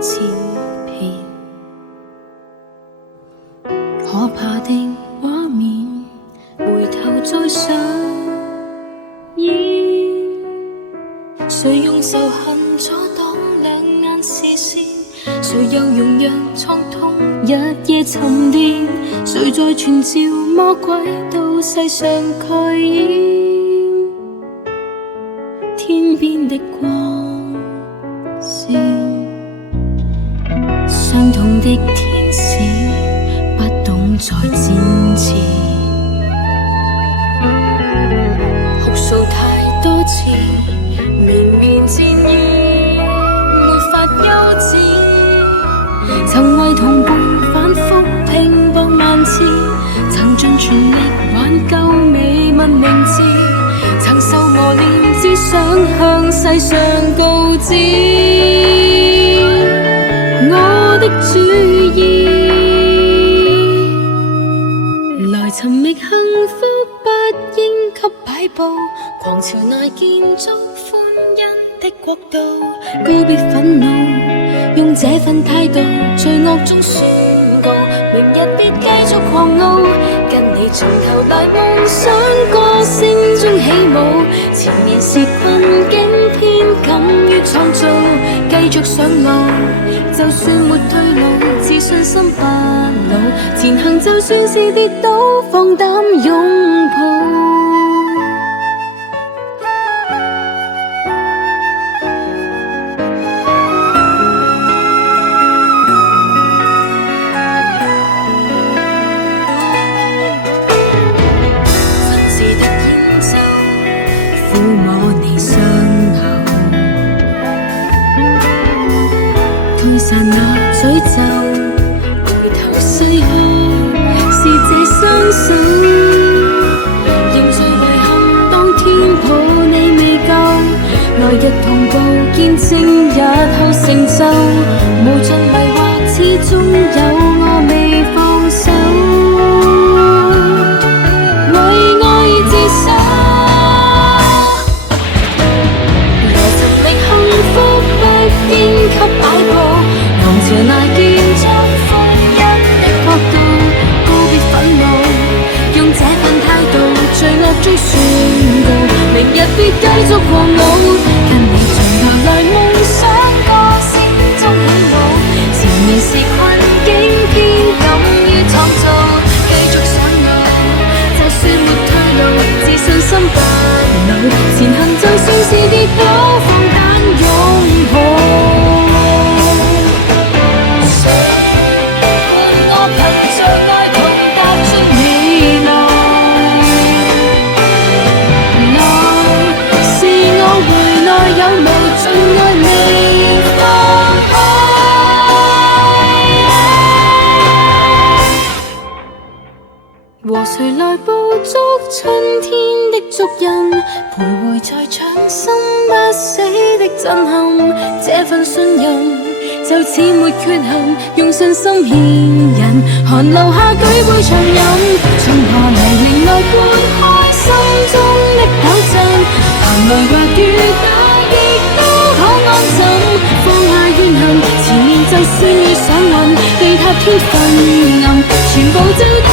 千遍。可怕的畫面，回頭再上演。誰用仇恨阻擋兩眼視線？誰又容讓創痛日夜沉澱？誰在傳召魔鬼到世上蓋掩天邊的光線？傷痛的天使不懂再堅持，哭訴太多次，綿綿戰意沒法休止。曾為同伴反覆拼搏萬次，曾盡全力挽救未問名字，曾受磨練，只想向世上告知我的主意。來尋覓幸福不應給擺佈，狂潮乃建築歡欣的國度，告別憤怒，用這份態度罪惡中宣告，明日必繼續狂傲，跟你從頭大夢想歌聲中起舞，前面是困境偏敢於創造，繼續上路，就算沒退路，自信心不老，前行就算是跌倒，放膽擁抱。撫摸你傷口，推散那詛咒，回頭逝去是這雙手，仍在遺憾當天抱你未夠，來日同步見證日後成就，無盡迷惑始終有我未放手，為愛自首。應給擺佈，狂潮乃建築歡欣的國度，告別憤怒，用這份態度罪惡中宣告，明日必繼續狂傲，跟你從頭來夢想歌聲中起舞，前面是困境偏敢於創造，繼續上路，就算沒退路，自信心不老，前行就算是跌倒，放膽擁抱。和誰來捕捉春天的足印，徘徊在掌心不死的震撼，這份信任就似沒缺陷，用信心牽引，寒流下舉杯長飲，從何黎明來撥開心中的抖震，行雷或雨打亦都可安枕，放下怨恨，前面就算遇上雲，地塌天昏暗，全部就當